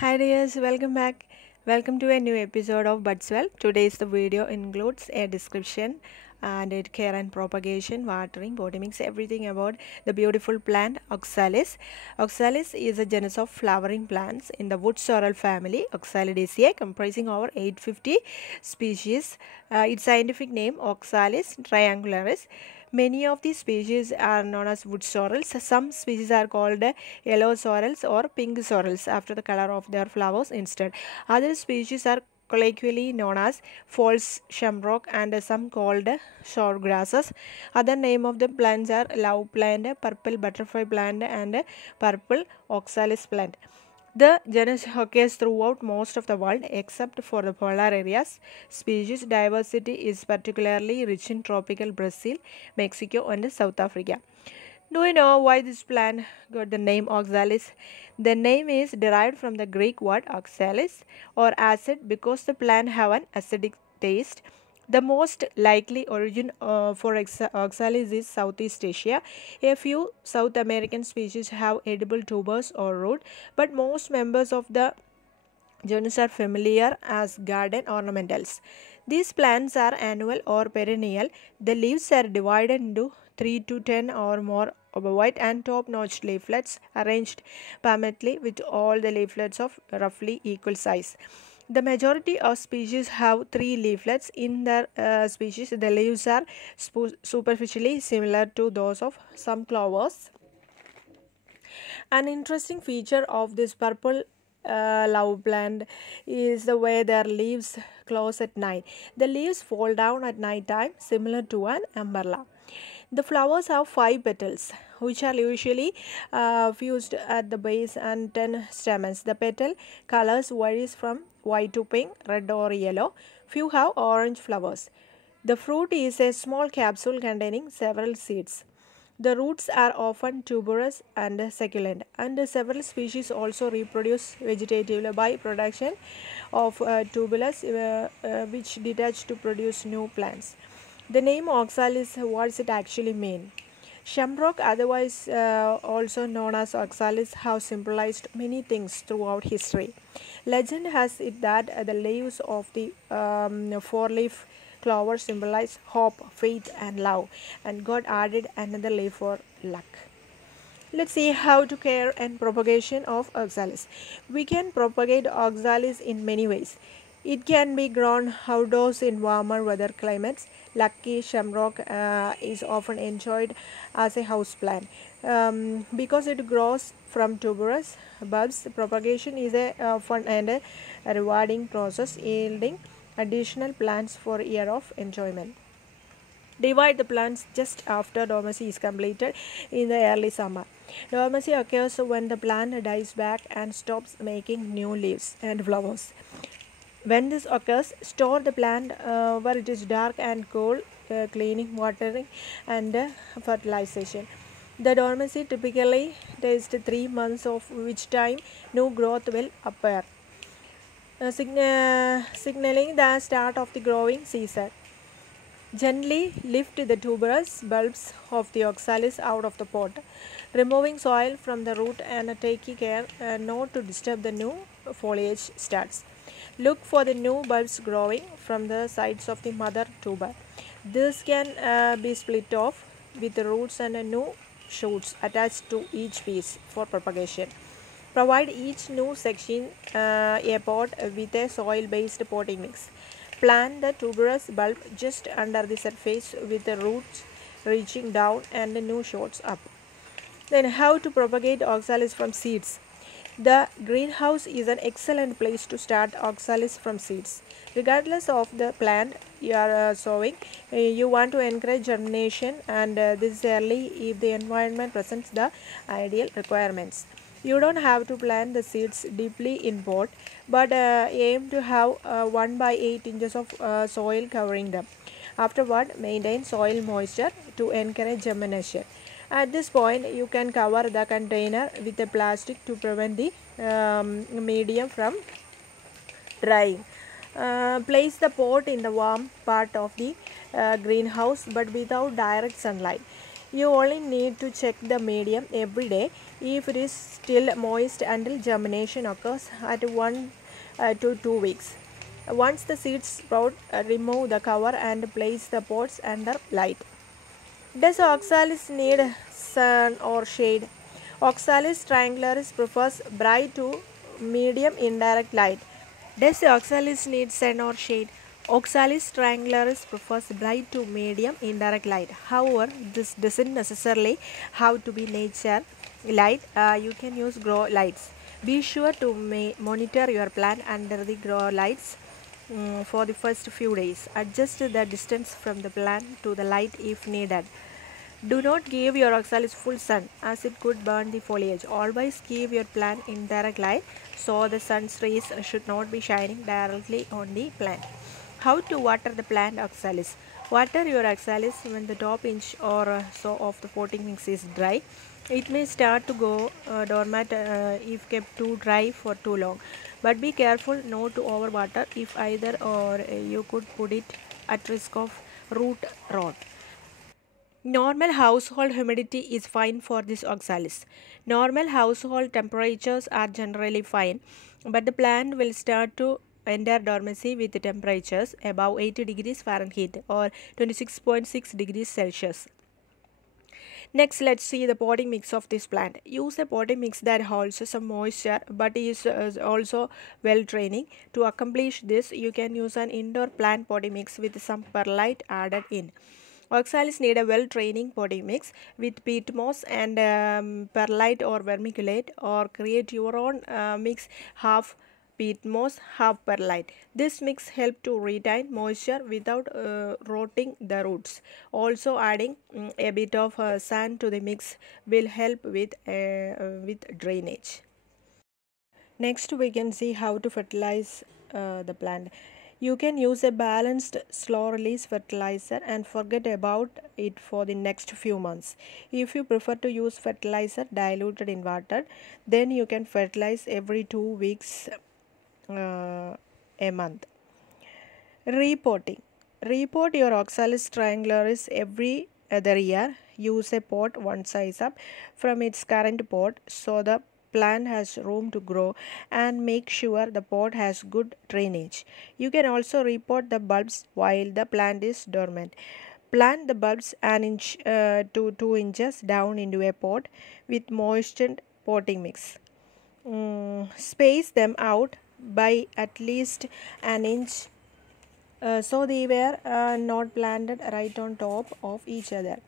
Hi dears, welcome back. Welcome to a new episode of Budswell. Today's the video includes a description and care and propagation, watering, body mix, everything about the beautiful plant Oxalis. Oxalis is a genus of flowering plants in the woodsorrel family Oxalidaceae, comprising over 850 species. Its scientific name Oxalis Triangularis. Many of these species are known as wood sorrels. Some species are called yellow sorrels or pink sorrels after the color of their flowers instead. Other species are colloquially known as false shamrock and some called shore grasses. Other name of the plants are love plant, purple butterfly plant and purple oxalis plant. The genus occurs throughout most of the world except for the polar areas. Species diversity is particularly rich in tropical Brazil, Mexico, and South Africa. Do you know why this plant got the name Oxalis? The name is derived from the Greek word oxalis or acid because the plant have an acidic taste. The most likely origin for oxalis is Southeast Asia. A few South American species have edible tubers or root, but most members of the genus are familiar as garden ornamentals. These plants are annual or perennial. The leaves are divided into 3 to 10 or more white and top-notched leaflets arranged palmately with all the leaflets of roughly equal size. The majority of species have 3 leaflets. In their species, the leaves are superficially similar to those of some clovers. An interesting feature of this purple love plant is the way their leaves close at night. The leaves fall down at night time, similar to an umbrella. The flowers have 5 petals, which are usually fused at the base and 10 stamens. The petal colors varies from white to pink, red or yellow. Few have orange flowers. The fruit is a small capsule containing several seeds. The roots are often tuberous and succulent, and several species also reproduce vegetatively by production of tuberous which detach to produce new plants. The name oxalis, what does it actually mean? Shamrock, otherwise also known as oxalis, have symbolized many things throughout history. Legend has it that the leaves of the four-leaf clover symbolize hope, faith, and love, and God added another leaf for luck. Let's see how to care and propagation of oxalis. We can propagate oxalis in many ways. It can be grown outdoors in warmer weather climates. Lucky shamrock is often enjoyed as a houseplant. Because it grows from tuberous bulbs, propagation is a fun and a rewarding process, yielding additional plants for a year of enjoyment. Divide the plants just after dormancy is completed in the early summer. Dormancy occurs when the plant dies back and stops making new leaves and flowers. When this occurs, store the plant where it is dark and cool, cleaning, watering, and fertilization. The dormancy typically takes 3 months, of which time new growth will appear, signaling the start of the growing season. Gently lift the tuberous bulbs of the oxalis out of the pot, removing soil from the root and taking care not to disturb the new foliage starts. Look for the new bulbs growing from the sides of the mother tuber. This can be split off with the roots and new shoots attached to each piece for propagation. Provide each new section a pot with a soil-based potting mix. Plant the tuberous bulb just under the surface with the roots reaching down and the new shoots up. Then how to propagate oxalis from seeds. The greenhouse is an excellent place to start oxalis from seeds. Regardless of the plant you are sowing, you want to encourage germination, and this is early if the environment presents the ideal requirements. You don't have to plant the seeds deeply in pot, but aim to have 1 by 8 inches of soil covering them. Afterward, maintain soil moisture to encourage germination. At this point, you can cover the container with a plastic to prevent the medium from drying. Place the pot in the warm part of the greenhouse but without direct sunlight. You only need to check the medium every day. if it is still moist until germination occurs at 1 to 2 weeks. Once the seeds sprout, remove the cover and place the pots under light. Does oxalis need sun or shade? Oxalis triangularis prefers bright to medium indirect light. Does oxalis need sun or shade? Oxalis triangularis prefers bright to medium indirect light. However, this doesn't necessarily have to be nature light. You can use grow lights. Be sure to monitor your plant under the grow lights for the first few days. Adjust the distance from the plant to the light if needed. Do not give your oxalis full sun as it could burn the foliage. Always keep your plant in direct light so the sun's rays should not be shining directly on the plant. How to water the plant oxalis? Water your oxalis when the top inch or so of the potting mix is dry. It may start to go dormant if kept too dry for too long. But be careful not to overwater if either or you could put it at risk of root rot. Normal household humidity is fine for this oxalis. Normal household temperatures are generally fine, but the plant will start to enter dormancy with temperatures above 80 degrees Fahrenheit or 26.6 degrees Celsius. Next, let's see the potting mix of this plant. Use a potting mix that holds some moisture but is also well draining. To accomplish this, you can use an indoor plant potting mix with some perlite added in. Oxalis need a well draining potting mix with peat moss and perlite or vermiculite, or create your own mix, half peat moss, half perlite. This mix helps to retain moisture without rotting the roots. Also, adding a bit of sand to the mix will help with drainage. Next, we can see how to fertilize the plant. You can use a balanced slow release fertilizer and forget about it for the next few months. If you prefer to use fertilizer diluted in water, then you can fertilize every 2 weeks a month. Repotting. Repot your Oxalis Triangularis every other year. Use a pot one size up from its current pot so the plant has room to grow, and make sure the pot has good drainage. You can also repot the bulbs while the plant is dormant. Plant the bulbs an inch to 2 inches down into a pot with moistened potting mix. Space them out by at least an inch so they were not planted right on top of each other.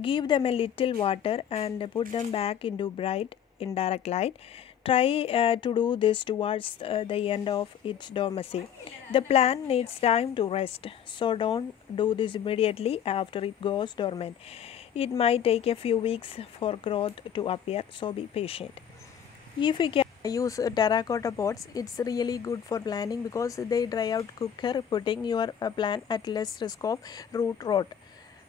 Give them a little water and put them back into bright indirect light. Try to do this towards the end of its dormancy. The plant needs time to rest, so don't do this immediately after it goes dormant. It might take a few weeks for growth to appear, so be patient. If you can use terracotta pots, it's really good for planting because they dry out quicker, putting your plant at less risk of root rot.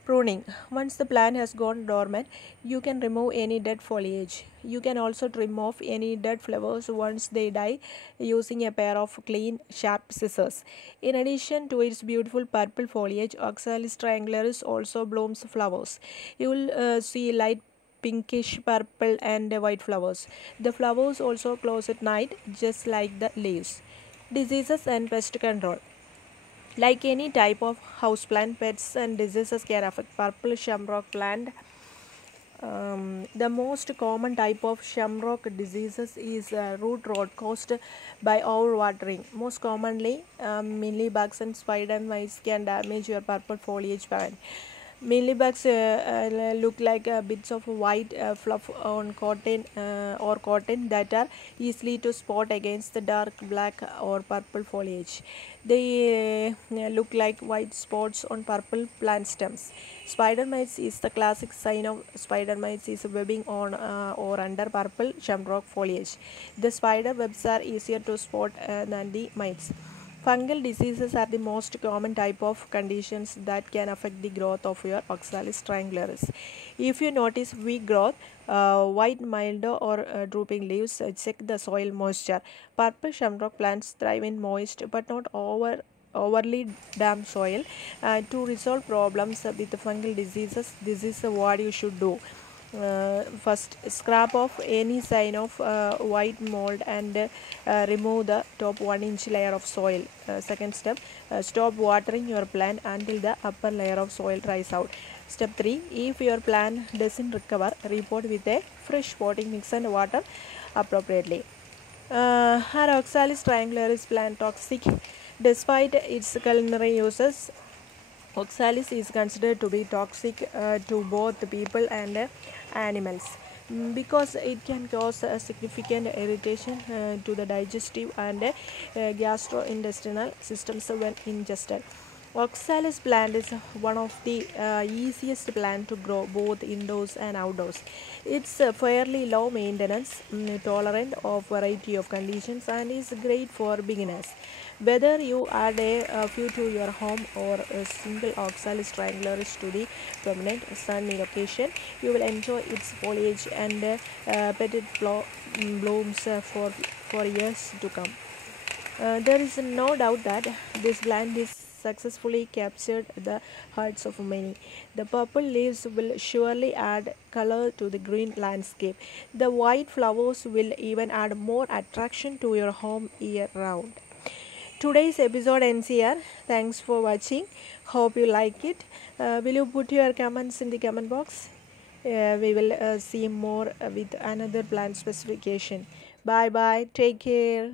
Pruning. Once the plant has gone dormant, you can remove any dead foliage. You can also trim off any dead flowers once they die using a pair of clean, sharp scissors. In addition to its beautiful purple foliage, Oxalis triangularis also blooms flowers. You will see light pinkish purple and white flowers. The flowers also close at night, just like the leaves. Diseases and pest control. Like any type of houseplant, pests and diseases can affect purple shamrock plant. The most common type of shamrock diseases is root rot caused by overwatering. Most commonly, mealybugs and spider mites can damage your purple foliage plant. Mealybugs look like bits of white fluff on cotton or cotton that are easily to spot against the dark black or purple foliage. They look like white spots on purple plant stems. Spider mites is the classic sign of spider mites is webbing on or under purple shamrock foliage. The spider webs are easier to spot than the mites. Fungal diseases are the most common type of conditions that can affect the growth of your Oxalis triangularis. If you notice weak growth, white mildew or drooping leaves, check the soil moisture. Purple shamrock plants thrive in moist but not overly damp soil. To resolve problems with fungal diseases, this is what you should do. First, scrap off any sign of white mold and remove the top 1 inch layer of soil. Second step, stop watering your plant until the upper layer of soil dries out. Step 3, if your plant doesn't recover, repot with a fresh potting mix and water appropriately. Are Oxalis triangularis plant toxic? Despite its culinary uses, Oxalis is considered to be toxic to both people and animals because it can cause significant irritation to the digestive and gastrointestinal systems when ingested. Oxalis plant is one of the easiest plant to grow both indoors and outdoors. It's fairly low maintenance, tolerant of variety of conditions, and is great for beginners. Whether you add a few to your home or a single Oxalis triangularis to the permanent sunny location, you will enjoy its foliage and petit blooms for years to come. There is no doubt that this plant is successfully captured the hearts of many. The purple leaves will surely add color to the green landscape. The white flowers will even add more attraction to your home year round. Today's episode ends here. Thanks for watching. Hope you like it. Will you put your comments in the comment box? We will see more with another plant specification. Bye bye. Take care.